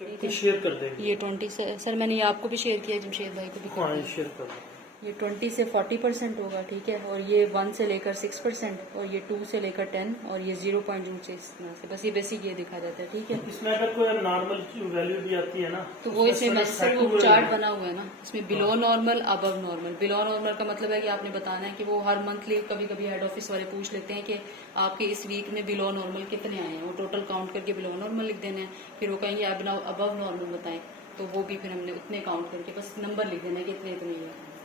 ठीक है, शेयर कर देंगे। ये 20 से सर मैंने ये आपको भी शेयर किया, जमशेद भाई को भी हाँ किया। शेयर कर दो। ये 20 से 40% होगा, ठीक है, और ये 1 से लेकर 6% और ये 2 से लेकर 10 और ये 0.2 से बस ये बेसिक ये दिखा जाता है, ठीक है। इसमें अगर कोई नॉर्मल वैल्यू भी आती है ना तो वो इसमें सर वो चार्ट बना हुआ है ना, इसमें below normal above normal. Below normal का मतलब है कि आपने बताना है कि वो हर मंथली कभी कभी हेड ऑफिस वाले पूछ लेते हैं कि आपके इस वीक में बिलो नॉर्मल कितने आए हैं, वो टोटल काउंट करके बिलो नॉर्मल लिख देना है। फिर वो कहेंगे आप अबव नॉर्मल बताएं, तो वो भी फिर हमने उतने काउंट करके बस नंबर लिख देना है कि इतने इतने ही,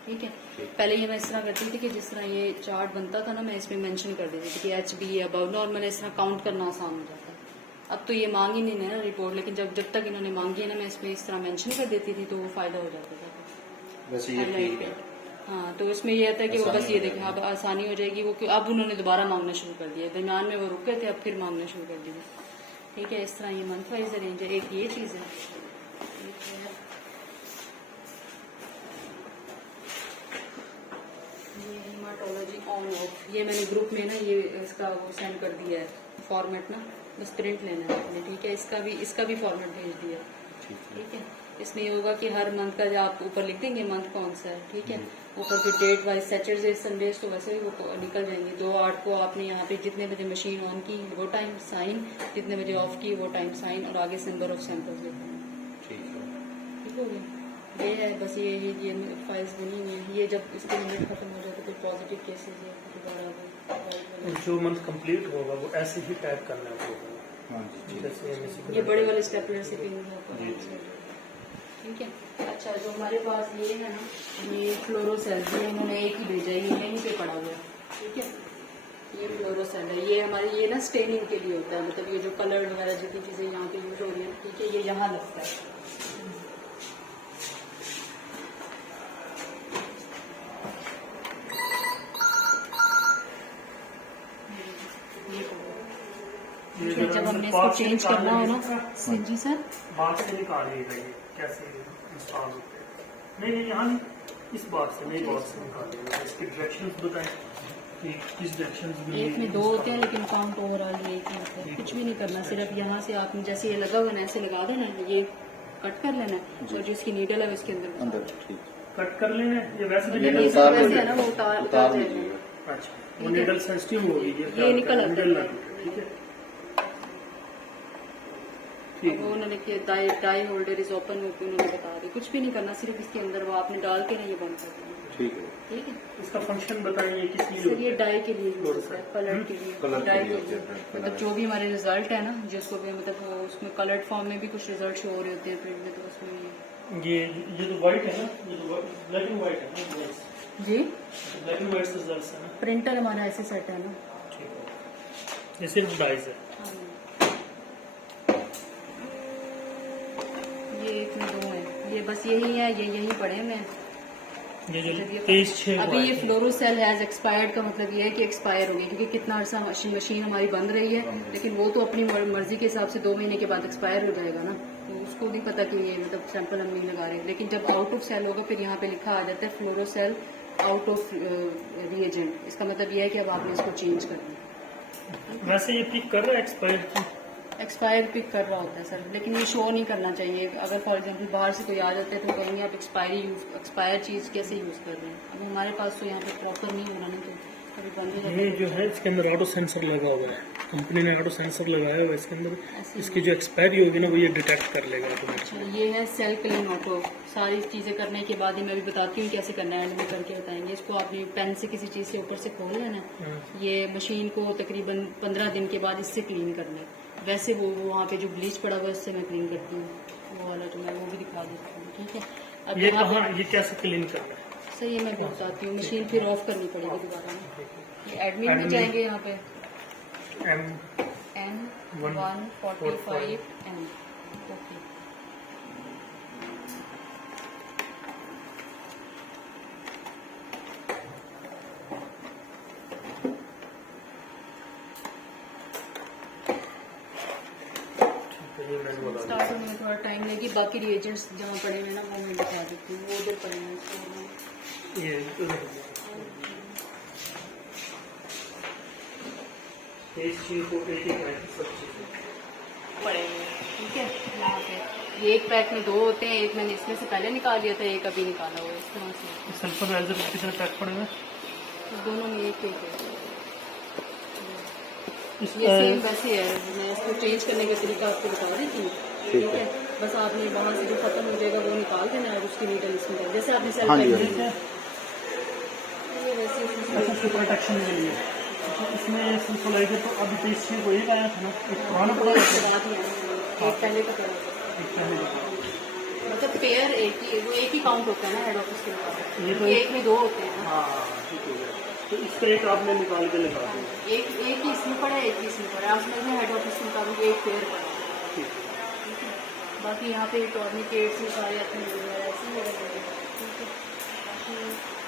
ठीक है। पहले ये मैं इस तरह करती थी कि जिस तरह ये चार्ट बनता था ना, मैं इसमें मेंशन कर देती थी कि HB अबव नॉर्मल, इस तरह काउंट करना आसान हो जाता है। अब तो ये मांग ही नहीं है ना रिपोर्ट, लेकिन जब तक इन्होंने मांगी है ना, मैं इसमें इस तरह मेंशन कर देती थी तो वो फायदा हो जाता था। वैसे ये ठीक है। हाँ, तो इसमें ये आता है कि वो बस ये देखें अब आसानी हो जाएगी। वो अब उन्होंने दोबारा मांगना शुरू कर दिया, दरमियान में वो रुक गए थे, अब फिर मांगना शुरू कर दिया, ठीक है। इस तरह ये मंथ वाइज अरेंज है। एक ये चीज़ है, ये हेमाटोलॉजी ऑन ऑफ, ये मैंने ग्रुप में ना ये इसका वो सेंड कर दिया है फॉर्मेट ना, बस प्रिंट लेना है आपने, ठीक है। इसका भी फॉर्मेट भेज दिया, ठीक है। इसमें ये होगा कि हर मंथ का जो आप ऊपर लिख देंगे मंथ कौन सा है, ठीक है। ऊपर फिर डेट वाइज सैटरडे संडेज तो वैसे ही वो निकल जाएंगे। 2/8 को आपने यहाँ पे जितने बजे मशीन ऑन की वो टाइम साइन, जितने बजे ऑफ की वो टाइम साइन, और आगे नंबर ऑफ सैंपल्स लिखना है, ठीक हो गया। ये है बस ये फाइल्स बनी हुई है। ये जब इसके लिमिट खत्म हो जाए तो फिर पॉजिटिव केसेस है दोबारा जो मंथ कंप्लीट होगा वो ऐसे ही टाइप करना होगा। हाँ जी, ये बड़े वाले स्टेपलर से पिन होगा, ठीक है। अच्छा, जो हमारे पास ये है ना, ये फ्लोरोसेल, ये इन्होंने एक ही भेजा है, ये यहीं पे पड़ा हुआ है, ठीक है। ये फ्लोरोसेल है, ये हमारे ये ना स्टेनिंग के लिए होता है, मतलब ये जो कलर वगैरह जितनी चीजें यहाँ पे यूज हो रही है, ठीक है, ये यहाँ लगता है। जब हमने इसको चेंज करना हो ना, जी सर, बात से निकालिएगा ये कैसे इंस्टॉल होते हैं। नहीं यहाँ नहीं, इस बात से नई बात से निकालिएगा। इसके डायरेक्शंस बताएं कि किस डायरेक्शंस में। एक में 2 होते हैं लेकिन काउंट ओवरऑल ये एक ही होता है। कुछ भी नहीं करना, सिर्फ यहाँ से आपने जैसे ये लगा हुआ है ऐसे लगा देना, ये कट कर लेना और जो इसकी नीडल है उसके अंदर कट कर लेना है। ये वैसे वैसे है ना, वो उतार जाएगा। अच्छा, वो नीडल सेंसिटिव होगी, ये निकल आता है, ठीक है। वो उन्होंने किया टाई होल्डर इज ओपन, उन्होंने बता दी। कुछ भी नहीं करना, सिर्फ इसके अंदर वो आपने डाल के ना ये बंद कर देना, ठीक है। ठीक है। इसका फंक्शन बताइए किस लिए सर ये डाई के लिए यूज होता है, कलर के लिए, डाई के लिए। मतलब जो भी हमारे रिजल्ट है ना, जिसको भी मतलब उसमें कलर्ड फॉर्म में भी कुछ रिजल्ट शो हो रहे होते हैं प्रिंट में, तो उसमें ये तो व्हाइट है ना, ये तो ब्लैक एंड व्हाइट है ना जी, ब्लैक एंड व्हाइट रिजल्ट्स है ना। प्रिंटर हमारा ऐसे सेट है ना, ठीक है। ये सिर्फ डाइज है। ये 1 में 2 है, ये बस यही है, ये यही पड़े हैं। ये जो 23/6 अभी ये फ्लोरोसेल हैज एक्सपायर्ड का मतलब ये है कि एक्सपायर हो गई, क्योंकि कितना अर्सा मशीन हमारी बंद रही है, लेकिन वो तो अपनी मर्जी के हिसाब से 2 महीने के बाद एक्सपायर हो जाएगा ना, तो उसको नहीं पता कि ये मतलब सैंपल हम नहीं लगा रहे। लेकिन जब आउट ऑफ सेल होगा फिर यहाँ पे लिखा आ जाता है फ्लोरोसेल आउट ऑफ रिएजेंट। इसका मतलब ये है कि अब आपने इसको चेंज करना। वैसे ये पिक कर रहा है एक्सपायर पिक कर रहा होता है सर, लेकिन ये शो नहीं करना चाहिए। अगर फॉर एग्जांपल बाहर से कोई आ जाता है तो कहेंगे आप एक्सपायर चीज़ कैसे यूज़ कर रहे हैं। अब हमारे पास तो यहाँ पे प्रॉपर नहीं होना ना, तो कभी बंद हो जाता ये जो है इसके अंदर ऑटो सेंसर लगा हुआ है, कंपनी ने ऑटो सेंसर लगाया हुआ है इसके अंदर। इसकी जो एक्सपायरी होगी ना वो ये डिटेक्ट कर लेगा ऑटोमेटिक। अच्छा, ये है सेल क्लीन ऑटो। सारी चीज़ें करने के बाद ही मैं भी बताती हूँ कैसे करना है, एंड में करके बताएंगे। इसको आपने पेन से किसी चीज़ से ऊपर से खोल लेना है। ये मशीन को तकरीबन 15 दिन के बाद इससे क्लीन करना है। वैसे वो वहाँ पे जो ब्लीच पड़ा हुआ है उससे मैं क्लीन करती हूँ, वो वाला तो मैं वो भी दिखा देती हूँ, ठीक है। अब ये कहाँ, ये कैसे क्लीन करना है सर, ये मैं बताती हूँ। मशीन फिर ऑफ करनी पड़ेगी दोबारा ना। ये एडमिन में जाएंगे, यहाँ पे N145 M, ओके। स्टार्ट होने में थोड़ा टाइम लगेगी। बाकी रिएजेंट्स जहाँ पड़े हुए ना वो मैं बता देती हूँ, वो उधर पड़े हैं। ये इस चीज को सब चीजें पड़े हुए, ठीक है, यहाँ पे ये एक पैक में 2 होते हैं, एक मैंने इसमें से पहले निकाल लिया था, एक अभी निकाला हुआ है इस तरह से। सल्फराइजर कितने पैक पड़ेगा? दोनों में एक एक है। इस ये सेम वैसे है, मैं इसको चेंज करने का तरीका आपको बता रही थी। ठीक है, बस आपने वहाँ से जो खत्म हो जाएगा वो निकाल देना है और उसकी नीडल इसमें डाल, जैसे आपने सेल पैक किया वैसे इसमें प्रोटेक्शन के लिए इसमें सल्फराइजर तो अभी तो इससे वही आया था ना, एक पुराना पड़ा था, एक पहले का पड़ा था। एक पहले का। मतलब पेयर एक ही, वो एक ही काउंट होता है ना हेड ऑफिस के, ये तो एक में 2 होते हैं ना। हाँ ठीक है, तो इसका एक आपने निकाल के लगा दिया। एक ही इसमें पड़ा है, एक ही इसमें पड़ा है। आप समझ में हेड ऑफिस के मुताबिक एक पेयर पड़ा है। ठीक है। बाकी यहाँ पे टॉर्निकेट्स में सारे अपने वगैरह ऐसे ही लगे हैं। ठीक है, बाकी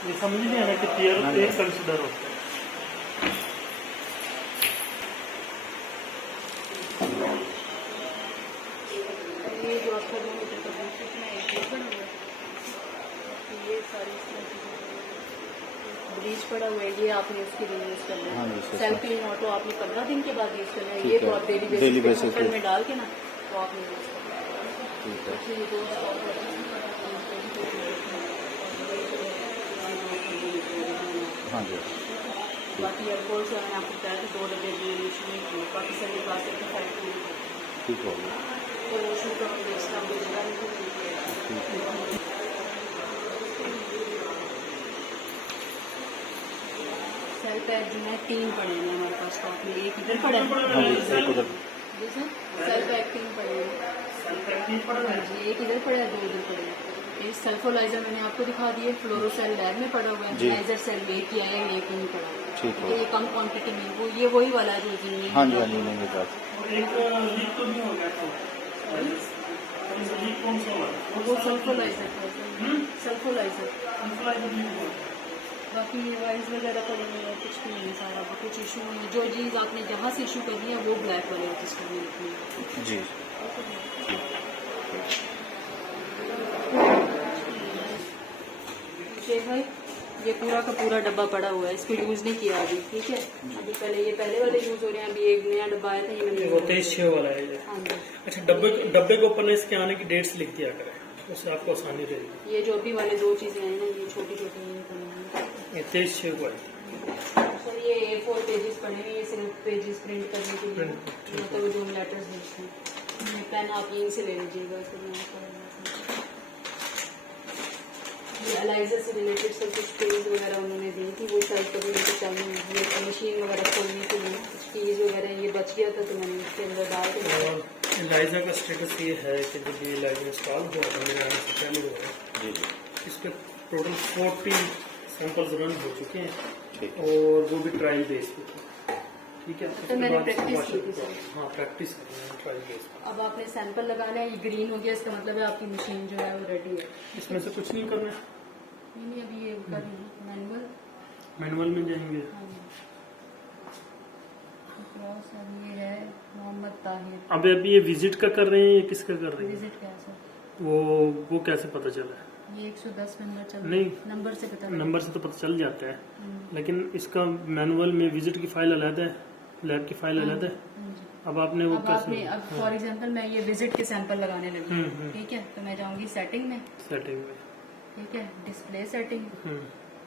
ये समझ नहीं आना कि पेयर एक कंसिडर होता है। ये जो आपका 2 मीटर का बूथ कितना है, एक बना हुआ है। बाकी ये सारी ब्लीच पड़ा हुआ है, ये आपने उसके लिए यूज़ करना हाँ है। जी, सेल्फ क्लीन ऑटो आपने 15 दिन के बाद यूज़ करना है। ठीक ये है। तो आप डेली डेली बेसिस बेसिस पे पे। में डाल के ना तो आपने यूज़ करना है। ठीक है। ये 2 स्टॉक है। हाँ जी, बाकी एयरपोर्ट से मैंने आपको बताया था 2 डब्बे दिए मशीन के, बाकी सभी बात अपनी फैक्ट्री ठीक हो गया। तो शुरू हम बेचना बेचना नहीं। सेल पैक जो है 3 पड़े हैं हमारे पास स्टॉक में, एक इधर पड़ा है। हाँ जी, एक उधर। जी सर, सेल पैक 3 पड़े हैं। हाँ जी, एक इधर पड़ा है, 2 इधर पड़े हैं। ये सल्फोलाइजर मैंने आपको दिखा दिए, फ्लोरोसेल लैब में पड़ा हुआ है। जी। लाइजर सेल एक ही आया है, एक नहीं पड़ा हुआ है। ठीक तो हो ये कम क्वांटिटी में वो ये वही वाला है जो जिनमें हाँ जी, हाँ जी, नहीं बेटा। एक लीक तो नहीं हो गया था, लीक कौन सा हुआ? वो सल्फोलाइजर था, सल्फोलाइजर। सल्फराइजर लीक हुआ। बाकी ये वाइज वगैरह पड़े हुए हैं, कुछ भी नहीं सारा, कुछ इशू नहीं है। जो चीज़ आपने जहाँ से इशू करनी है वो ब्लैक वाले रजिस्टर में लिखनी है। जी, शेख भाई, ये पूरा का पूरा डब्बा पड़ा हुआ है, इसको यूज़ नहीं किया अभी। ठीक है, अभी पहले ये पहले वाले यूज़ हो रहे हैं, अभी एक नया डब्बा आया था, ये मैंने वो 23/6 वाला है ये। हाँ जी। अच्छा, डब्बे के ऊपर ना इसके आने की डेट्स लिख दिया करें, उससे आपको आसानी रहेगी। ये जो अभी वाले 2 चीज़ें हैं ना, ये छोटी छोटी हैं, ये 23/6 को है। सर ये A4 पेजेस पड़े हैं, ये सिर्फ पेजेस प्रिंट करने के लिए, मतलब जो लेटर्स भेजते हैं। पेन आप यहीं से ले लीजिएगा, फिर मैं आपको ये एलाइजर से रिलेटेड सब कुछ पेज वगैरह उन्होंने दी थी, वो साइड कभी उनको चाहिए, ये मशीन वगैरह खोलने के लिए कुछ चीज़ वगैरह ये बच गया था, तो मैंने उसके अंदर डाल के और एलाइजा का स्टेटस ये है कि जब ये एलाइजा इंस्टॉल हुआ था मेरे आने से पहले हुआ है, जी, जी, इसके टोटल 40 सैंपल्स रन हो चुके हैं ठीक। और वो भी ट्रायल बेस पे थे। ठीक है, उसके मैंने बाद practice वाशर की थी सर। हाँ प्रैक्टिस करनी है ट्रायल बेस पे। अब आपने सैंपल लगाना है, ये ग्रीन हो गया, इसका मतलब है आपकी मशीन जो है वो रेडी है। इसमें से कुछ नहीं करना है, नहीं अभी ये कर रही हूँ मैनुअल। मैनुअल में जाएंगे। हाँ जी। क्रॉस अब ये है मोहम्मद ताहिर। अभी ये विजिट का कर रहे हैं या किसका कर रहे हैं? विजिट क्या है सर? वो कैसे पता चला? ये 110 नंबर चल रहा नहीं, है, नंबर से पता नंबर से तो पता चल जाता है, लेकिन इसका मैनुअल में विजिट की फाइल अलग है, लैब की फाइल अलग है। अब आपने वो अब आपने अब फॉर एग्जांपल मैं ये विजिट के सैंपल लगाने लगी हूँ, ठीक है, तो मैं जाऊंगी सेटिंग में, सेटिंग में, ठीक है, डिस्प्ले सेटिंग,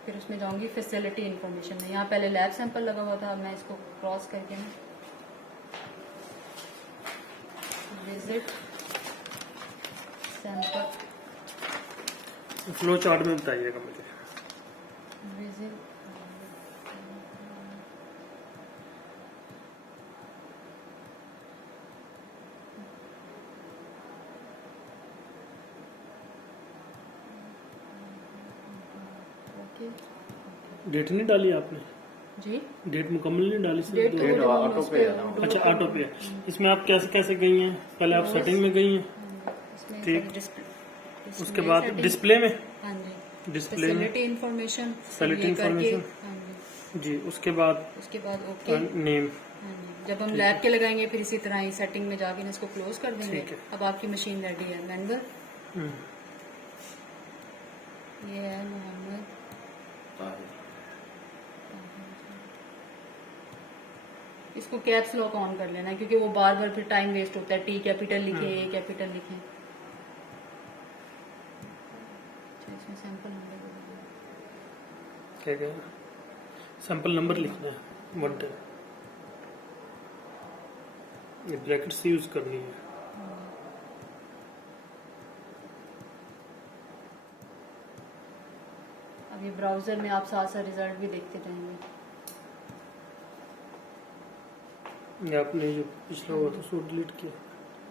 फिर उसमें जाऊंगी फैसिलिटी इंफॉर्मेशन में। यहाँ पहले लैब सैंपल लगा हुआ था, अब मैं इसको क्रॉस करके ना विजिट सैंपल फ्लो चार्ट में बताइएगा मुझे। विजिट डेट नहीं डाली आपने? जी, डेट मुकम्मल नहीं डाली सर? डेट डेट ऑटो पे है ना। अच्छा, ऑटो पे है। इसमें आप कैसे कैसे गई हैं? पहले आप सेटिंग में गई हैं, इसमें ठीक। डिस्प्ले उसके बाद डिस्प्ले में, हाँ जी, डिस्प्ले में फैसिलिटी इंफॉर्मेशन, Facility information। हाँ जी, जी, उसके बाद उसके बाद ओके, नेम। हाँ जी, जब हम लैब के लगाएंगे फिर इसी तरह ही सेटिंग में जाके ना इसको क्लोज कर देंगे। ठीक है। अब आपकी मशीन रेडी है। मैनुअल ये है मोहम्मद, इसको कैप्स लॉक ऑन कर लेना है क्योंकि वो बार बार फिर टाइम वेस्ट होता है। टी कैपिटल लिखे, ए कैपिटल लिखे, इसमें सैंपल नंबर दे दीजिए। क्या क्या सैंपल नंबर लिखना है 110, ये ब्रैकेट्स यूज करनी है। अब ये ब्राउजर में आप साथ साथ रिजल्ट भी देखते रहेंगे। ये आपने जो पिछला हुआ था उसको डिलीट किया।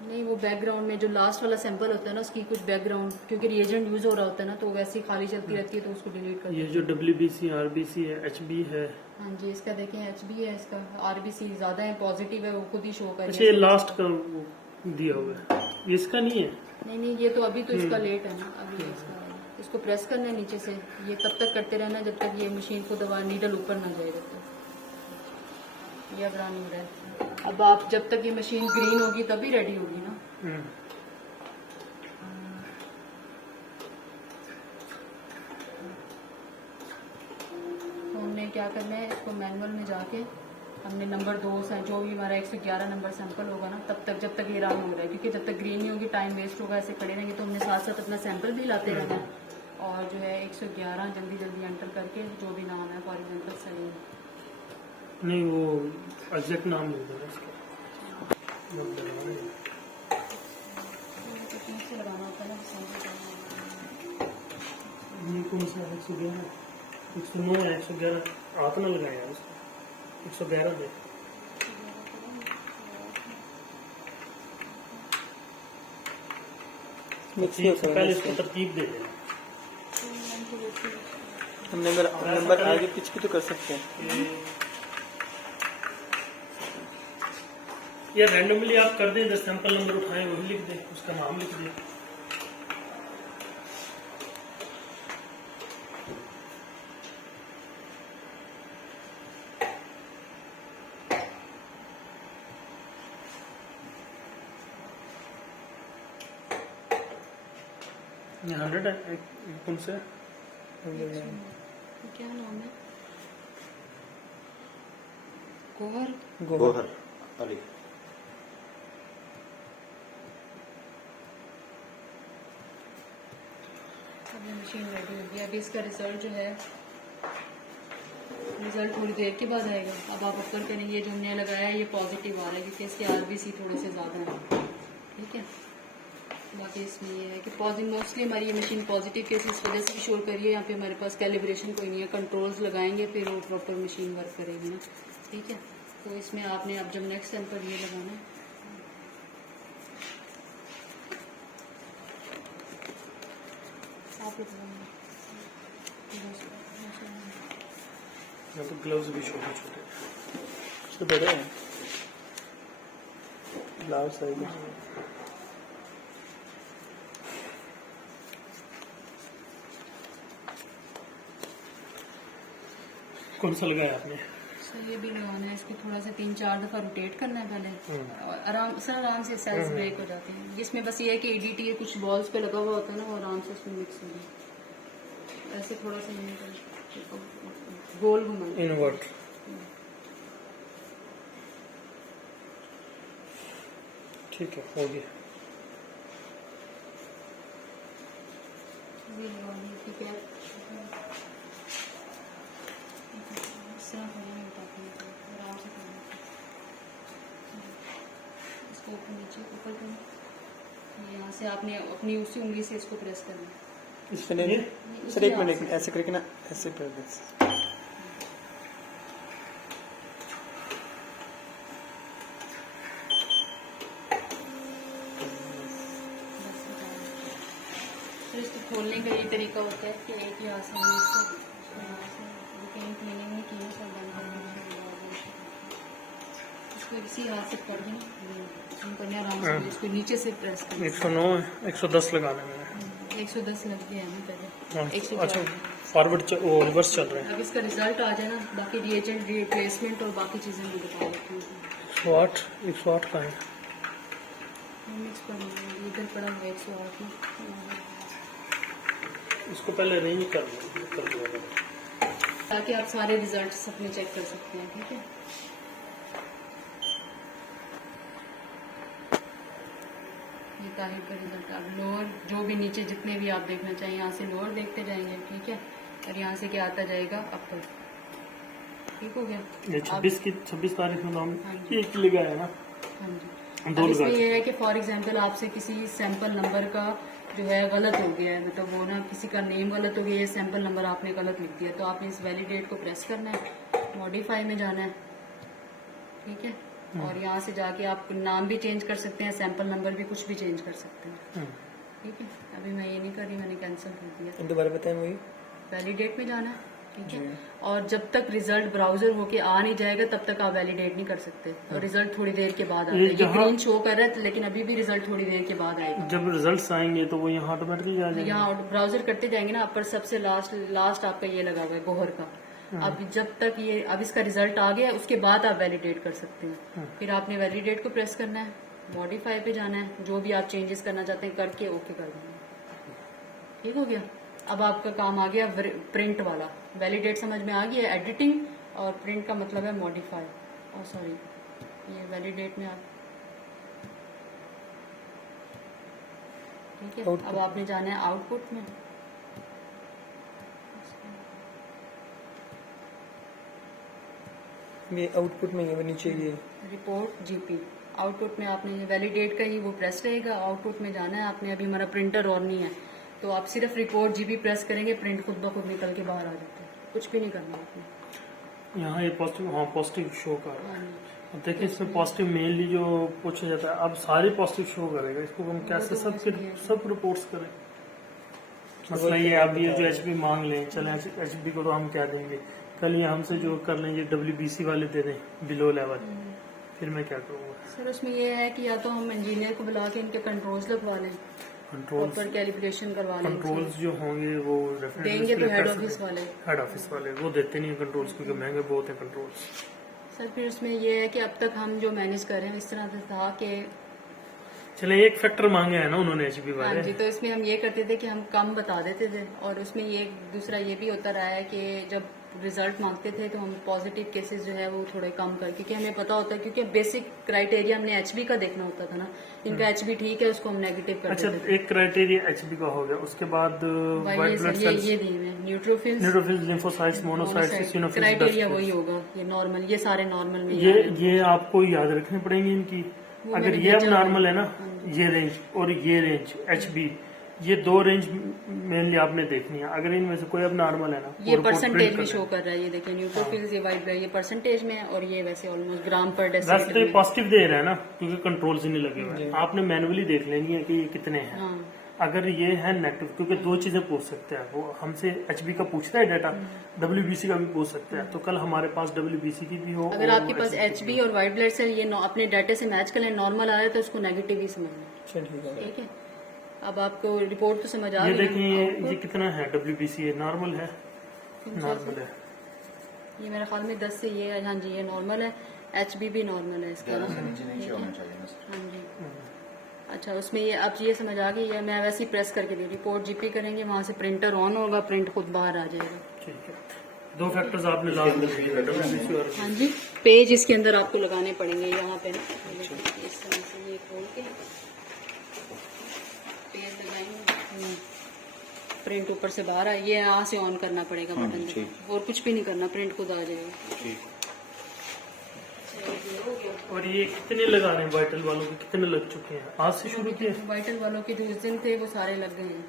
नहीं, वो बैकग्राउंड में जो लास्ट वाला सैंपल होता है ना, उसकी कुछ बैकग्राउंड, क्योंकि रिएजेंट यूज हो रहा होता है ना, तो वैसे ही खाली चलती रहती है, तो उसको डिलीट कर ये दीजिए। जो WBC RBC है HB है, हाँ जी, इसका देखें HB है, इसका RBC ज्यादा है, पॉजिटिव है, वो खुद ही शो कर अच्छा ये लास्ट का वो दिया हुआ है, ये इसका नहीं है। नहीं, ये तो अभी तो इसका लेट है ना, अभी इसका इसको प्रेस करना है नीचे से। ये तब तक करते रहना जब तक ये मशीन को दबा नीडल ऊपर ना जाए, जब तक ये अब रन हो रहा है। अब आप जब तक ये मशीन ग्रीन होगी तभी रेडी होगी ना। तो हमने क्या करना है, इसको मैनुअल में जाके हमने नंबर 2 से जो भी हमारा 111 नंबर सैंपल होगा ना, तब तक जब तक ये रन हो रहा है, क्योंकि जब तक ग्रीन नहीं होगी टाइम वेस्ट होगा, ऐसे खड़े रहेंगे। तो हमने साथ साथ अपना सैंपल भी लाते रहना है, और जो है 111 जल्दी जल्दी एंटर करके जो भी नाम है, फॉर एग्जाम्पल सलीम, नहीं वो एग्जैक्ट नाम लिख देना इसका। से लगाना होता है ना, ये कौन सा 111 109 है 111 हाथ ना लगाया उसको 111 दे। पहले इसको तरतीब दे देना। हम नंबर आगे पीछे भी तो कर सकते हैं। या रैंडमली आप कर दें, 10 सैंपल नंबर उठाएं वही लिख दें, उसका नाम लिख दें। ये 100 है कौन से क्या नाम है, गोहर। गोहर अली। अब ये मशीन रेडी हो गई। अभी इसका रिजल्ट जो है, रिजल्ट थोड़ी देर के बाद आएगा। अब आप ऊपर करेंगे, ये जो हमने लगाया है ये पॉजिटिव आ रहा है, क्योंकि इसके RBC थोड़े से ज़्यादा हैं, ठीक है। बाकी इसमें ये है कि मोस्टली हमारी ये मशीन पॉजिटिव केस इस वजह से भी शो करिए, यहाँ पे हमारे पास कैलिब्रेशन कोई नहीं है, कंट्रोल्स लगाएंगे फिर वो प्रॉपर मशीन वर्क करेगी ना, ठीक है। तो इसमें आपने अब जब नेक्स्ट सैंपल ये लगाना है, आप तो ग्लव्स भी छोटे छोटे इसके बड़े हैं ग्लास है। कौन सा लगाया आपने? सर ये भी लगाना है, इसको थोड़ा सा 3-4 दफ़ा रोटेट करना है पहले, और आराम से सेल्स ब्रेक हो जाती हैं। इसमें बस ये है कि EDT कुछ बॉल्स पे लगा हुआ होता है ना, वो आराम से उसमें मिक्स हो जाए। ऐसे थोड़ा सा गोल घुमा, इनवर्ट। ठीक है, हो गया। ये लगानी है, ठीक है। इस तरह करना है, आराम से करना है। इसको ऊपर नीचे ऊपर करना, यहाँ से आपने अपनी उसी उंगली से इसको प्रेस करना है। इससे नहीं सर, एक मिनट ऐसे करके ना, ऐसे कर दे। तो इसको खोलने का ये तरीका होता है कि एक यहाँ से हम इसको कहीं क्लीनिंग नहीं की है, सब बंद करने इसको इसी हाथ से कर दें, हम करने आराम से इसको नीचे से प्रेस करें। 109 है, 110 लगाना है मैंने। 110 लग गया है ना पहले, हाँ, 104। अच्छा फॉरवर्ड वो रिवर्स चल रहा है। अब इसका रिजल्ट आ जाए ना, बाकी रिएजेंट रिप्लेसमेंट और बाकी चीज़ें भी बता देती हूँ। 108 का है। मिक्स करना है, इधर पड़ा हुआ 108 में, इसको पहले अरेंज कर दो ताकि आप सारे रिजल्ट्स अपने चेक कर सकते हैं, ठीक है। ये ताहिर का रिजल्ट, अब लोअर जो जो भी नीचे जितने भी आप देखना चाहिए यहाँ से लोअर देखते जाएंगे, ठीक है। और यहाँ से क्या आता जाएगा अपर, ठीक हो गया। ये 26 तारीख में हम हाँ जी। एक लगाया ना, हाँ जी। दो अब इसमें लगा ये है कि फॉर एग्जांपल आपसे किसी सैंपल नंबर का जो है गलत हो गया है, मतलब वो ना किसी का नेम गलत हो गया, ये सैंपल नंबर आपने गलत लिख दिया, तो आपने इस वैलिडेट को प्रेस करना है, मॉडिफाई में जाना है, ठीक है। और यहाँ से जाके आप नाम भी चेंज कर सकते हैं, सैंपल नंबर भी कुछ भी चेंज कर सकते हैं, ठीक है। अभी मैं ये नहीं कर रही, मैंने कैंसिल कर दिया। दोबारा बताएं वही। वैलिडेट में जाना है, ठीक है। और जब तक रिजल्ट ब्राउजर होके आ नहीं जाएगा तब तक आप वैलिडेट नहीं कर सकते, और रिजल्ट थोड़ी देर के बाद आता है। ये ग्रीन शो कर रहा है लेकिन अभी भी रिजल्ट थोड़ी देर के बाद आएगा। जब रिजल्ट्स आएंगे तो वो यहाँ ऑटोमेटिकली आ जाएंगे। यहाँ ब्राउजर करते जाएंगे ना, अपर सबसे लास्ट आपका ये लगा हुआ है गोहर का। अब जब तक ये अब इसका रिजल्ट आ गया उसके बाद आप वैलिडेट कर सकते हैं। फिर आपने वैलिडेट को प्रेस करना है, मॉडिफाई पे जाना है, जो भी आप चेंजेस करना चाहते हैं करके ओके कर देना, ठीक हो गया। अब आपका काम आ गया प्रिंट वाला। वैलिडेट समझ में आ गया, एडिटिंग, और प्रिंट का मतलब है मॉडिफाई। और सॉरी, ये वैलिडेट में आप, ठीक है। अब आपने जाना है आउटपुट में, ये आउटपुट में है नीचे ये रिपोर्ट जीपी। आउटपुट में आपने ये वैलिडेट का ही वो प्रेस रहेगा, आउटपुट में जाना है आपने। अभी हमारा प्रिंटर ऑन नहीं है तो आप सिर्फ रिपोर्ट जीपी प्रेस करेंगे, प्रिंट खुद ब खुद निकल के बाहर आ जाता है, कुछ भी नहीं करना आपने। यहाँ ये पॉजिटिव, हाँ पॉजिटिव शो कर रहा है। हाँ जी। अब देखिए इसमें पॉजिटिव मेनली जो पूछा जाता है, अब सारे पॉजिटिव शो करेगा, इसको हम कैसे सब रिपोर्ट्स करें। मसला ये अब ये जो एचपी मांग लें, चले एचपी को तो हम क्या देंगे, कल ये हमसे जो कर लेंगे डब्ल्यूबीसी वाले दे दें बिलो लेवल, फिर मैं क्या करूँगा। सर उसमें ये है कि या तो हम इंजीनियर को बुला के इनके कंट्रोल्स लगवा लें, कंट्रोल्स प्रॉपर कैलिब्रेशन करवा लें। कंट्रोल्स जो होंगे वो देंगे तो हेड ऑफिस वाले वो देते नहीं कंट्रोल्स, क्योंकि महंगे बहुत हैं कंट्रोल्स। सर फिर उसमें ये है कि अब तक हम जो मैनेज कर रहे हैं इस तरह से था कि चले एक फैक्टर मांगे है ना उन्होंने एचपी हाँ वाले। जी, तो इसमें हम ये करते थे कि हम कम बता देते थे, और उसमें ये दूसरा ये भी होता रहा है कि जब रिजल्ट मांगते थे तो हम पॉजिटिव केसेस जो है वो थोड़े कम कर, क्योंकि हमें पता होता है, क्योंकि बेसिक क्राइटेरिया हमने एचबी का देखना होता था ना, इनका एचबी ठीक है उसको हम नेगेटिव कर अच्छा, देते थे। एक क्राइटेरिया एचबी का हो गया, उसके बाद ये सर ये दिए हुए neutrophils, neutrophils, lymphocytes, monocytes, इसिनोफिल्स, criteria वही होगा, ये नॉर्मल, ये सारे नॉर्मल में ये आपको याद रखने पड़ेंगे इनकी। अगर ये अब नॉर्मल है ना, ये रेंज और ये रेंज एचबी, ये दो रेंज मेनली आपने देखनी है। अगर इनमें से कोई अब नॉर्मल है ना, ये परसेंटेज भी शो कर रहा है, ये देखिए न्यूट्रोफिल्स, ये वाइट ब्लड, ये परसेंटेज में है, और ये वैसे ऑलमोस्ट ग्राम पर वैसे तो डेसिलीटर। पॉजिटिव दे रहा है ना, क्योंकि कंट्रोल से नहीं लगे हुए हैं। आपने मैनुअली देख लेनी है कि ये कितने हैं। हाँ, अगर ये है नेगेटिव, क्योंकि दो चीजें पूछ सकते हैं वो, हमसे एचबी का पूछता है डाटा, डब्ल्यूबीसी का भी पूछ सकते हैं। तो कल हमारे पास डब्ल्यूबीसी की भी हो, अगर आपके पास एचबी और वाइट ब्लड सेल ये अपने डाटा से मैच कर लें, नॉर्मल आ रहा है तो उसको नेगेटिव ही समझना, ठीक है। अब आपको रिपोर्ट तो समझ आ ये गई देखिए ना? ये कितना है डब्ल्यूबीसी, ये नॉर्मल है, नॉर्मल है। ये मेरे ख्याल में 10 से ये है, हाँ जी ये नॉर्मल है, एचबी भी नॉर्मल है इसका, ठीक है। हाँ जी, अच्छा उसमें ये अब ये समझ आ गई है। मैं वैसे ही प्रेस करके दी, रिपोर्ट जीपी करेंगे, वहाँ से प्रिंटर ऑन होगा, प्रिंट खुद बाहर आ जाएगा। ठीक है, दो फैक्टर्स आपने लाजमी रखे, डब्ल्यूबीसी और हाँ जी, पेज इसके अंदर आपको लगाने पड़ेंगे यहाँ पे ना, इस तरह से ये खोल के पेज लगाएंगे, प्रिंट ऊपर से बाहर आए, ये यहाँ से ऑन करना पड़ेगा बटन से, और कुछ भी नहीं करना, प्रिंट खुद आ जाएगा। और ये कितने लगा रहे हैं वाइटल वालों के, कितने लग चुके हैं? आज से शुरू किए, वाइटल वालों के जो उस दिन थे वो सारे लग गए हैं,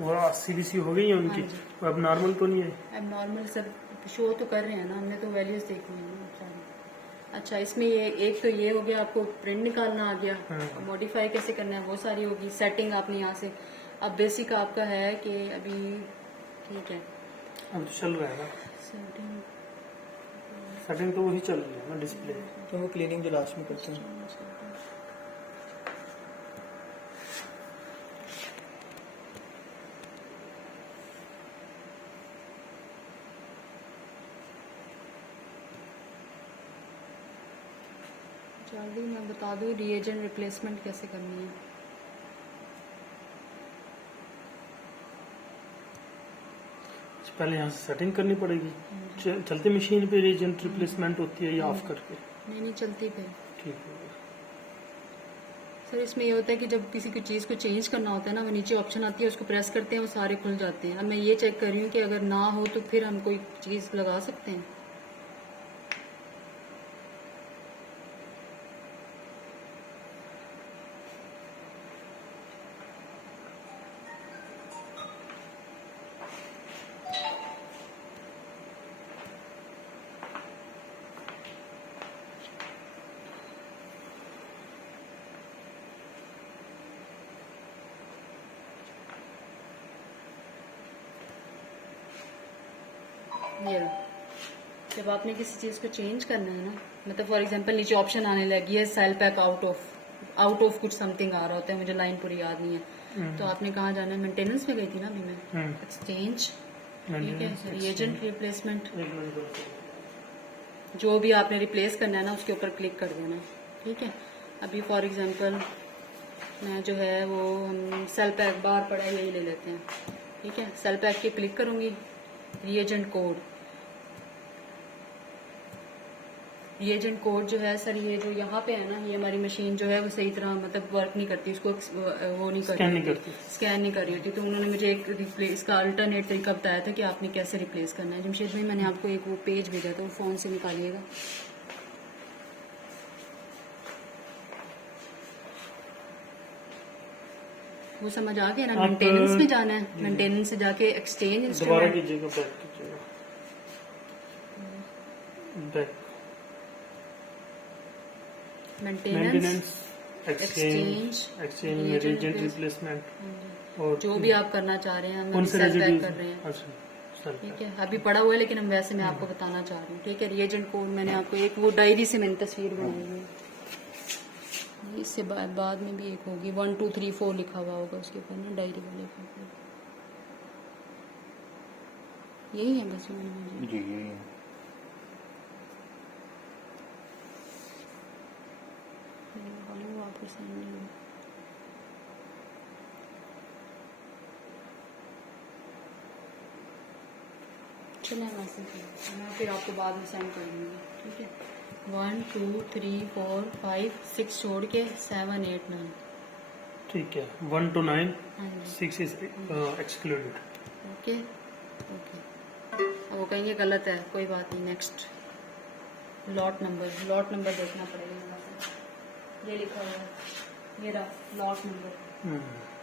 वो सीबीसी हो गई है उनकी, अब नॉर्मल तो नहीं है। अब नॉर्मल सब शो तो कर रहे हैं ना, हमने तो वैल्यूज देखनी है ना सारी। अच्छा इसमें ये एक तो ये हो गया, आपको प्रिंट निकालना आ गया, मॉडिफाई कैसे करना है वो सारी होगी, सेटिंग आपने यहाँ से। अब बेसिक आपका है कि अभी ठीक है, अब तो चल रहा है ना सेटिंग, सेटिंग तो वही चल रही है ना, डिस्प्ले। तो वो क्लीनिंग जो लास्ट में करते हैं। जल्दी मैं बता दूँ रिएजेंट रिप्लेसमेंट कैसे करनी है। पहले यहाँ से सेटिंग करनी पड़ेगी, चलती मशीन पे रिएजेंट रिप्लेसमेंट होती है या ऑफ करके? नहीं चलती पे ठीक है, सर इसमें ये होता है कि जब किसी की चीज़ को चेंज करना होता है ना, वो नीचे ऑप्शन आती है, उसको प्रेस करते हैं, वो सारे खुल जाते हैं। अब मैं ये चेक कर रही हूँ कि अगर ना हो तो फिर हम कोई चीज़ लगा सकते हैं। ये लो। जब आपने किसी चीज़ को चेंज करना है ना, मतलब फॉर एग्जांपल नीचे ऑप्शन आने लगी है सेल पैक आउट ऑफ कुछ समथिंग आ रहा होता है, मुझे लाइन पूरी याद नहीं है, तो आपने कहाँ जाना है? मेंटेनेंस में गई थी ना अभी मैं, एक्सचेंज, ठीक है, रिएजेंट रिप्लेसमेंट, जो भी आपने रिप्लेस करना है ना उसके ऊपर क्लिक कर देना, ठीक है। अभी फॉर एग्जांपल मैं जो है वो हम सेल पैक बाहर पड़ा है यही ले लेते हैं, ठीक है। सेल पैक के क्लिक करूंगी, रिएजेंट कोड जो है सर, ये जो यहाँ पे है ना, ये हमारी मशीन जो है वो सही तरह मतलब वर्क नहीं करती, उसको वो नहीं स्कैन नहीं कर रही होती, तो उन्होंने मुझे एक रिप्लेस इसका अल्टरनेट तरीका बताया था कि आपने कैसे रिप्लेस करना है। जमशेद भाई मैंने आपको एक वो पेज भेजा था, वो फोन से निकालिएगा। वो समझ आ गया ना? मेंटेनेंस में जाना है, मेंटेनेंस से जाके एक्सचेंज दोबारा इंस्ट्रूमेंट, कीजिएगा, बैक कीजिएगा, बैक, मेंटेनेंस, एक्सचेंज में रीजेंट रिप्लेसमेंट और जो भी आप करना चाह रहे हैं, हम कौन से सेल पैक रेजिड्यूज कर रहे हैं, अच्छा सेल ठीक है। अभी पड़ा हुआ है लेकिन हम वैसे मैं आपको बताना चाह रही हूँ, ठीक है। रिएजेंट कोड मैंने आपको एक वो डायरी से मैंने तस्वीर बनाई हुई है, इससे बाद में भी एक होगी 1 2 3 4 लिखा हुआ होगा उसके ऊपर ना, डायरी वाले के ऊपर। यही है बस मैंने जी यही है। वापस आने लगा। चलिए हम ऐसे करें, मैं फिर आपको बाद में सेंड कर दूँगी, ठीक है। 1 2 3 4 5 6 छोड़ के 7 8 9, ठीक है, 1 to 9, हाँ जी, 6 इज एक्सक्लूडेड। Okay okay. अब वो कहेंगे गलत है, कोई बात नहीं। नेक्स्ट लॉट नंबर देखना पड़ेगा यहाँ पे, ये लिखा हुआ है, ये रहा लॉट नंबर,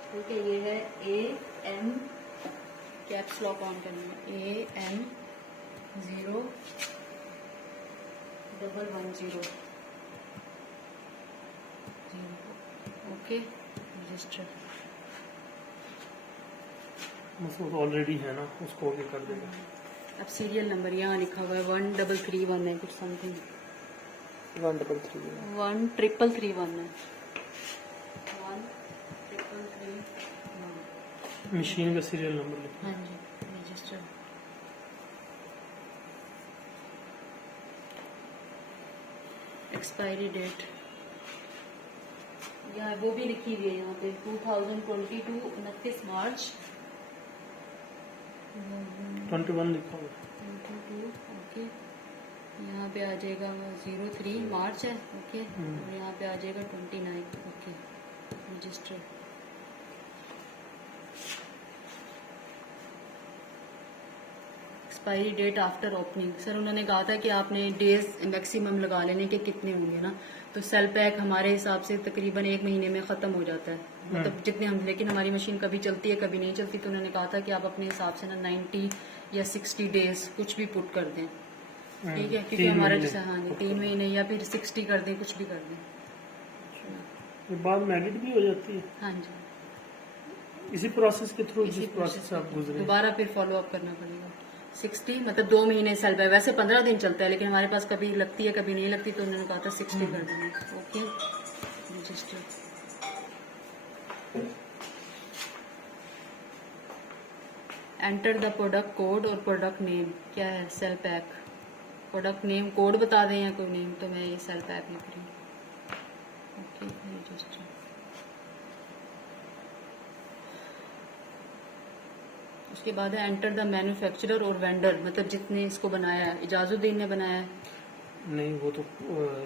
ठीक है। ये है AM, कैप्स लॉक ऑन करना है, AM 0110 ओके, रजिस्टर। उसको ऑलरेडी है ना, उसको भी कर देगा। अब सीरियल नंबर यहाँ लिखा हुआ है 1331 है कुछ समथिंग, 1331 1331 है, 1331, मशीन का सीरियल नंबर लिखना। हाँ जी, रजिस्टर। एक्सपायरी डेट यहाँ वो भी लिखी हुई है यहाँ पे 2022 29 मार्च 21 लिखा हुआ। 22 ओके। यहाँ पे आ जाएगा 03 मार्च है, ओके। और यहाँ पे आ जाएगा 29, okay, register. Expiry date after opening, sir उन्होंने कहा था कि आपने डेज मैक्सिमम लगा लेने के कितने होंगे ना, तो सेल पैक हमारे हिसाब से तकरीबन 1 महीने में ख़त्म हो जाता है, मतलब जितने हम, लेकिन हमारी मशीन कभी चलती है कभी नहीं चलती, तो उन्होंने कहा था कि आप अपने हिसाब से ना 90 या 60 डेज कुछ भी पुट कर दें, ठीक है, क्योंकि हमारा जैसे हाँ जी 3 महीने या फिर 60 कर दें, कुछ भी कर दें। ये बाद में एडिट भी हो जाती है हाँ जी, इसी प्रोसेस के थ्रू, इसी जिस प्रोसेस से आप गुजरे। दोबारा फिर फॉलो अप करना पड़ेगा। 60 मतलब 2 महीने सेल पैक, वैसे 15 दिन चलता है, लेकिन हमारे पास कभी लगती है कभी नहीं लगती, तो उन्होंने कहा था 60 कर देना, okay, register. Enter the product code और प्रोडक्ट नेम, क्या है? Sale pack. Product name code बता दें या कोई नेम, तो मैं ये सेल पैक लिख रही हूँ, ओके, रजिस्टर। उसके बाद है एंटर द मैन्युफैक्चरर और वेंडर, मतलब जितने इसको बनाया है, इजाजुद्दीन ने बनाया है, नहीं वो तो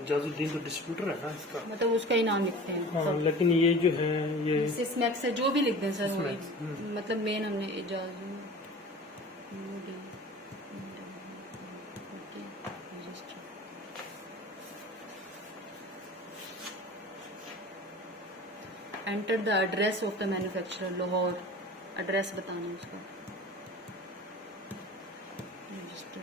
जाजुद्दीन तो डिस्ट्रीब्यूटर है ना इसका। मतलब उसका ही नाम लिखते हैं हाँ, सब। लेकिन ये जो है ये सिस्मैक्स है, जो भी लिख दें सर वही। सिस्मैक्स, मतलब मेन हमने Ejaz enter the address of the manufacturer Lahore, address बताना है उसका। रजिस्टर।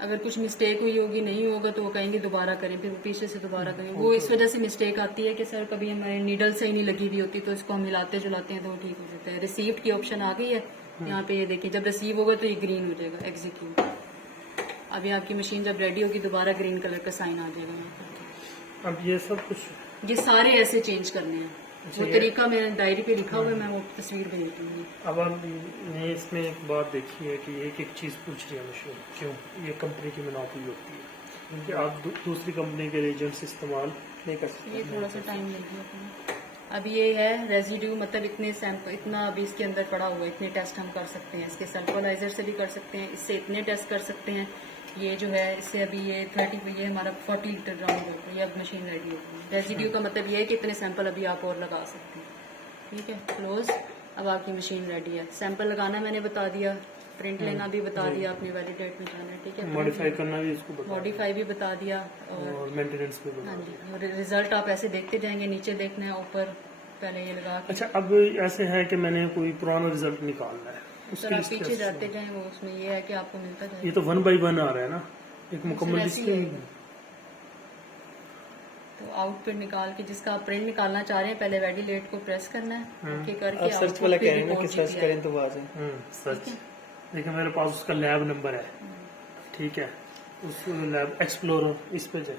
अगर कुछ मिस्टेक हुई होगी नहीं होगा तो वो कहेंगे दोबारा करें, फिर वो पीछे से दोबारा करें। वो इस वजह से मिस्टेक आती है कि सर कभी हमारे नीडल सही नहीं लगी हुई होती तो इसको हम हिलाते जुलाते हैं तो वो ठीक हो जाता है। रिसीव्ड की ऑप्शन आ गई है यहाँ पे, ये देखिए जब रिसीव होगा तो ये ग्रीन हो जाएगा एग्जीक्यूट। अभी आपकी मशीन जब रेडी होगी दोबारा ग्रीन कलर का साइन आ जाएगा यहाँ पर। अब ये सब कुछ ये सारे ऐसे चेंज करने हैं। अच्छा, वो तरीका मैंने डायरी पे लिखा हुआ है, मैं वो तस्वीर भेज दूंगी। अब आप ने इसमें एक बात देखी है कि एक एक चीज़ पूछ रही है मशीन, क्यों ये कंपनी की मोनोपोली होती है, क्योंकि आप दूसरी कंपनी के एजेंट्स इस्तेमाल नहीं कर सकते। ये थोड़ा सा टाइम लगेगा अपना। अब ये है रेजिड्यू, मतलब इतने सैंपल, इतना अभी इसके अंदर पड़ा हुआ है, इतने टेस्ट हम कर सकते हैं। इसके सल्फोलाइजर से भी कर सकते हैं, इससे इतने टेस्ट कर सकते हैं। ये जो है इससे अभी ये 30, ये हमारा 40 लीटर राउंड हो गया, ये अब मशीन रेडी हो गई। रेजिड्यू का मतलब ये है कि इतने सैंपल अभी आप और लगा सकते हैं। ठीक है, क्लोज। अब आपकी मशीन रेडी है। सैंपल लगाना मैंने बता दिया, प्रिंट लेना भी बता दिया, अपनी वैलिडेट में जाना है। ठीक है, मॉडिफाई करना भी इसको बता मॉडिफाई भी बता दिया और मेंटेनेंस भी बता हाँ जी। और रिजल्ट आप ऐसे देखते जाएंगे, नीचे देखना है, ऊपर पहले ये लगा के। अच्छा, अब ऐसे है कि मैंने कोई पुराना रिजल्ट निकालना है, सर आप पीछे जाते जाएं, वो उसमें ये है कि आपको मिलता जाए। ये तो 1 by 1 आ रहा है ना, एक मुकम्मल ऐसे ही लिस्ट। है। तो आउटपुट निकाल के जिसका आप प्रिंट निकालना चाह रहे हैं, पहले वैलिडेट को प्रेस करना है, ओके करके आप सर्च output वाला पे कह रहे हैं ना report कि सर्च GPI करें तो वो आ जाए। सच देखिए मेरे पास उसका लैब नंबर है, ठीक है, उस लैब एक्सप्लोरर इस पे जाए,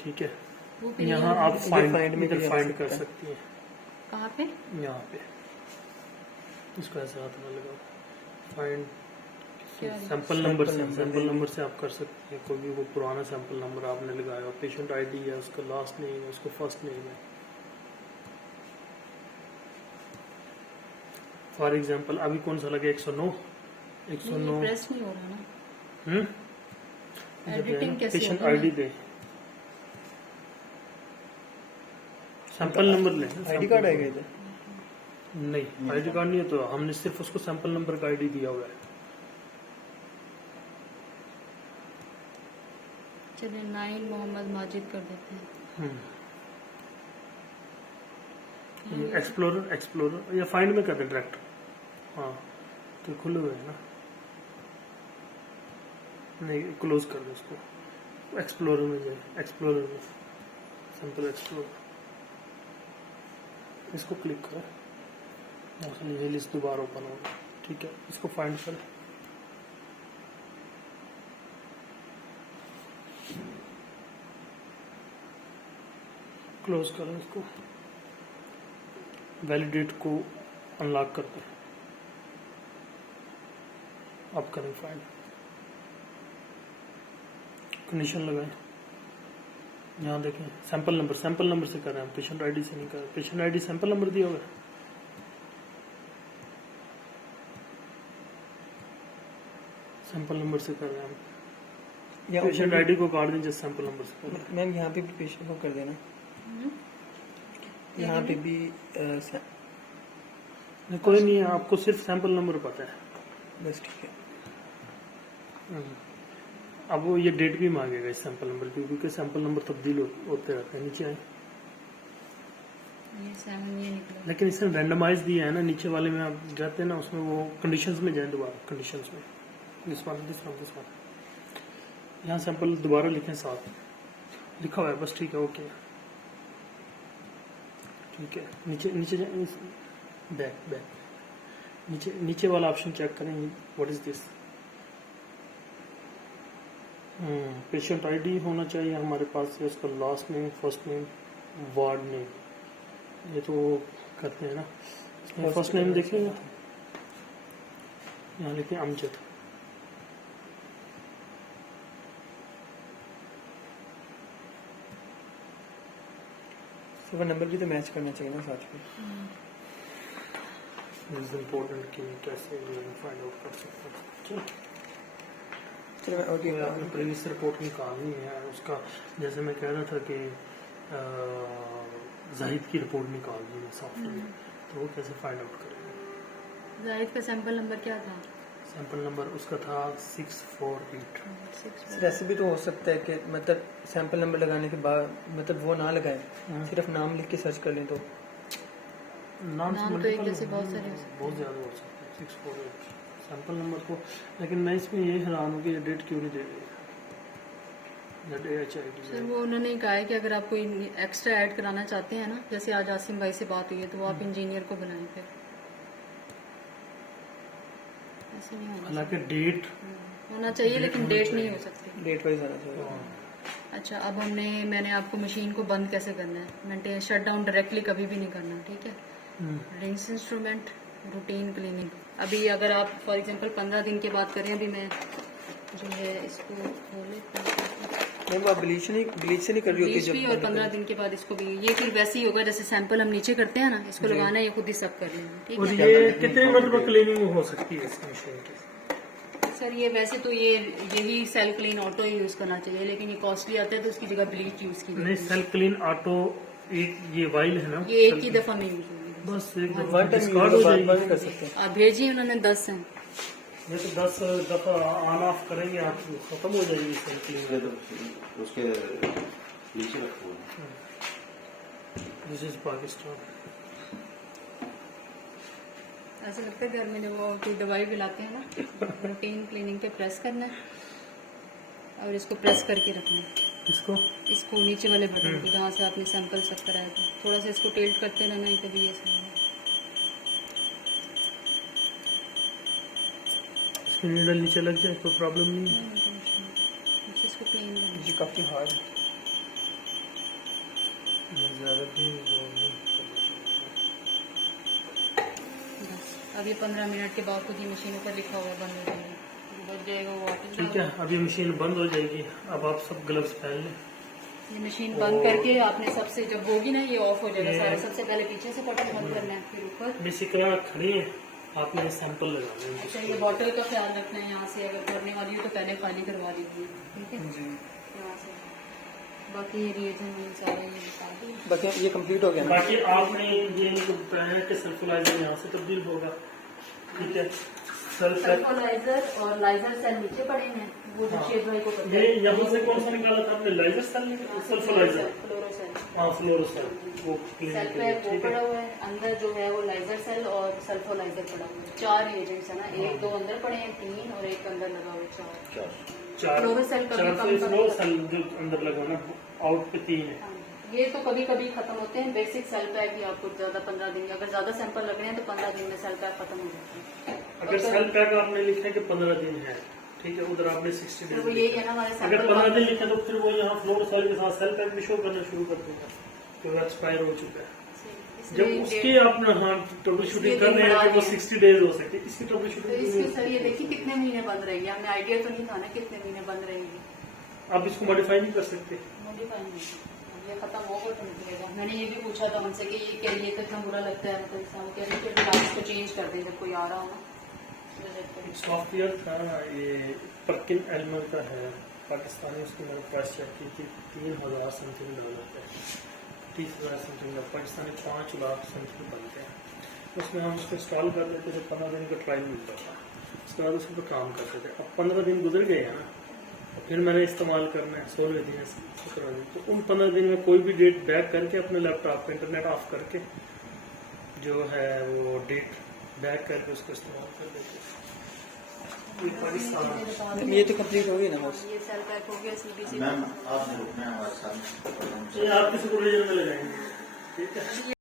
ठीक है, वो भी यहाँ नहीं आप है। फाइंड में भी फाइंड आ कर सकता है। सकती हैं, कहाँ पे? यहाँ पे इसको ऐसे हाथ में लगाओ, फाइंड क्या है? सैंपल नंबर से, सैंपल नंबर से आप कर सकते हैं। कोई भी वो पुराना सैंपल नंबर आपने लगाया, पेशेंट आईडी है, उसका लास्ट नेम है, उसका फर्स्ट नेम है। फॉर एग्जांपल अभी कौन सा लगे, 109 109 प्रेस नहीं हो रहा ना। एडिटिंग कैसे पेशेंट होगी? आईडी दे, सैंपल नंबर ले, आईडी कार्ड आएगा इधर? नहीं आईडी कार्ड नहीं है, तो हमने सिर्फ उसको सैंपल नंबर का आईडी दिया हुआ है। चलिए 9 मोहम्मद माजिद कर देते हैं। एक्सप्लोरर एक्सप्लोरर या फाइंड में करते डायरेक्ट, हाँ तो खुले हुए हैं ना, नहीं क्लोज कर दो उसको, एक्सप्लोरर में जाए, एक्सप्लोरर में सैंपल एक्सप्लोरर, इसको क्लिक करें, ये लिस्ट दोबारा ओपन होगा, ठीक है, इसको फाइंड करें, क्लोज करें इसको, वैलिडेट को अनलॉक करते हैं, अब करें फाइंड, कंडीशन लगाएं, यहाँ देखें सैंपल नंबर से कर रहे हैं, पेशेंट आईडी से नहीं कर रहे, पेशेंट आईडी सैंपल नंबर दिया हुआ है, सैंपल नंबर से कर रहे हैं हम, या पेशेंट आईडी को काट दें जिस सैंपल नंबर से कर रहे हैं। मैम यहाँ पे भी पेशेंट को कर देना, यहाँ पे भी नहीं, कोई नहीं है, आपको सिर्फ सैंपल नंबर पता है, बस ठीक है। अब वो ये डेट भी मांगेगा इस सैंपल नंबर की, क्योंकि सैंपल नंबर तब्दील होते रहते हैं। नीचे आए, ये 7 ये निकला। लेकिन इसने रैंडमाइज दिया है ना, नीचे वाले में आप जाते हैं ना, उसमें वो कंडीशंस में जाए, दोबारा कंडीशंस में दिस वन यहाँ सैंपल दोबारा लिखें, साथ लिखा हुआ है बस, ठीक है, ओके ठीक है, नीचे जाए, बैक नीचे वाला ऑप्शन चेक करें, what is this, patient ID होना चाहिए हमारे पास, या उसका last name, first name, ward name, ये तो वो करते हैं ना, फर्स्ट नेम देखेंगे, यहाँ लिखे अमजद, वो नंबर भी तो मैच करना चाहिए ना साथ में। इज इम्पोर्टेंट कि कैसे फाइंड आउट कर सकते हैं। चलो चलिए मैं ओके ये आपने प्रीवियस रिपोर्ट निकालनी है उसका। जैसे मैं कह रहा था कि जाहिद की रिपोर्ट निकालनी है सॉफ्टवेयर, तो वो कैसे फाइंड आउट करेंगे? जाहिद का सैंपल नंबर क्या था? सैंपल नंबर उसका था 648। सर ऐसे भी तो हो सकता है कि मतलब सैंपल नंबर लगाने के बाद मतलब वो ना लगाएं, सिर्फ नाम लिख के सर्च कर लें तो नाम नाम तो एक जैसे बहुत सारे हो सकते बहुत ज़्यादा हो सकते हैं 648 सैंपल नंबर को। लेकिन मैं इसमें ये हैरान हूँ कि ये डेट क्यों नहीं दे रही सर वो उन्होंने कहा है कि अगर आप कोई एक्स्ट्रा ऐड कराना चाहते हैं ना, जैसे आज आसिम भाई से बात हुई है, तो वो आप इंजीनियर को बनाएं फिर, ऐसे नहीं होना हालांकि डेट होना चाहिए, लेकिन डेट नहीं हो सकती। डेट वाइज आना चाहिए। अच्छा, अब मैंने आपको मशीन को बंद कैसे करना है, मेंटेन शट डाउन डायरेक्टली कभी भी नहीं करना, ठीक है? Rinse instrument, routine cleaning. अभी अगर आप फॉर एग्जांपल 15 दिन के बाद करें, अभी मैं जो है इसको खोले नहीं वो ब्लीच से नहीं कर रही होती ब्लीच भी, और 15 दिन के बाद इसको भी, ये फिर वैसे ही होगा जैसे सैंपल हम नीचे करते हैं ना, इसको लगाना है, ये खुद ही सब कर लेना, ठीक और है? ये कितने मतलब क्लीनिंग हो सकती है इस मशीन की? सर ये वैसे तो यही सेल क्लीन ऑटो ही यूज करना चाहिए, लेकिन ये कॉस्टली आता है तो उसकी जगह ब्लीच यूज की नहीं, सेल्फ क्लीन ऑटो एक ये वाइल है ना, ये एक ही दफा में यूज होगी। बस एक दफा वन टाइम डिस्कार्ड हो बार जाएगी। कर सकते हैं। आप भेजिए, उन्होंने 10 हैं। ये तो 10 दफा ऑन ऑफ करेंगे आप खत्म हो जाएगी सेल्फ क्लीन। ये तो उसके नीचे रखो। This is Pakistan. ऐसा लगता है घर में जब वो कोई दवाई पिलाते हैं ना, रूटीन क्लीनिंग पे प्रेस करना है और इसको प्रेस करके रखना है, इसको नीचे वाले बटन को जहाँ से आपने सैंपल सब कराया था, थोड़ा सा इसको टिल्ट करते रहना है, कभी ऐसा नहीं। इसकी नीडल नीचे लग जाए कोई प्रॉब्लम नहीं है। इसको क्लीन करना ये काफी हार्ड है। ये ज्यादा भी वो नहीं करना चाहिए। बस। अब ये 15 मिनट के बाद खुद ही मशीन ऊपर लिखा हुआ बंद हो जाएगा, बच जाएगा वो वाटर। ठीक है, अब ये मशीन बंद हो जाएगी। अब आप सब ग्लव्स पहन लें। ये मशीन बंद करके आपने सबसे जब होगी ना, ये ऑफ हो जाएगा सारा। सबसे पहले पीछे से बटन बंद करना है, फिर ऊपर। बेसिकली खड़ी है, आपने सैंपल लगाना है। अच्छा, ये बॉटल का ख्याल रखना है, यहाँ से अगर भरने वाली हो तो पहले खाली करवा दीजिए, ठीक है? यहाँ से बाकी ये रिएजेंट सारे ये बता दी। बाकी ये कंप्लीट हो गया ना। बाकी आपने ये बताया कि सल्फोलाइजर यहाँ से तब्दील होगा, ठीक है? सल्फोलाइजर और लाइजर सेल नीचे पड़े हैं, वो जो शेड भाई को पता ये है। यहाँ से कौन सा निकाला था आपने? लाइजर सेल, सल्फोलाइजर, फ्लोरोसेल। हाँ फ्लोरोसेल, वो सेल पे वो पड़ा हुआ है, अंदर जो है वो लाइजर सेल और सल्फोलाइजर पड़ा हुआ है। 4 एजेंट्स है ना, 1 2 अंदर पड़े हैं, 3 और एक अंदर लगा हुआ है, 4। चार फ्लोरोसेल कभी चार कम फ्लोरोसेल जो अंदर लगा ना, आउट पे 3 है। ये तो कभी कभी खत्म होते हैं। बेसिक सेल पैक ही आपको ज्यादा 15 दिन, अगर ज्यादा सैंपल लग रहे हैं तो 15 दिन में सेल पैक खत्म हो जाता है। अगर सेल पैक आपने लिखा है कि 15 दिन है, ठीक है, उधर आपने 60 तो वो डेज यही है ना हमारे अगर सैंपल 15 दिन लिखा तो फिर वो यहाँ फ्लोरोसेल के साथ सेल पैक भी शो करना शुरू कर देगा कि वो एक्सपायर हो चुका है। जब उसकी आप हाँ ट्रबल शूटिंग कर रहे हैं कि वो 60 डेज हो सकती है, इसकी ट्रबल तो शूटिंग इसकी सर ये देखिए कितने महीने बंद रहेगी, हमें आइडिया तो नहीं था ना कितने महीने बंद रहेगी। आप इसको मॉडिफाई नहीं कर सकते। मॉडिफाई नहीं, ये खत्म होगा तो निकलेगा। मैंने ये भी पूछा था उनसे कि ये कह रही है कितना बुरा लगता है, मतलब वो कह रही है कि आप इसको चेंज कर दें जब कोई आ रहा हो ना। सॉफ्टवेयर था ये परकिन एलमर का है, पाकिस्तानी, उसकी मैंने प्राइस चेक की थी, 3000 समथिंग डॉलर का, 30,000 समथिंग का, पाकिस्तानी 5 लाख समथिंग बनते हैं। उसमें हम उसको इंस्टॉल कर देते थे, 15 दिन का ट्रायल मिलता था, उसके बाद उस पर काम करते थे। अब 15 दिन गुजर गए हैं ना, फिर मैंने इस्तेमाल करना है 16 दिन 17 दिन, तो उन 15 दिन में कोई भी डेट बैक करके अपने लैपटॉप पे इंटरनेट ऑफ करके जो है वो डेट बैक करके उसको इस्तेमाल कर देते हैं। ये तो कंप्लीट होगी ना बस। ये सेल पैक हो गया, सीबीसी। मैम आप ग्रुप में हमारे साथ ये आप किसी को में लगाएंगे, ठीक है?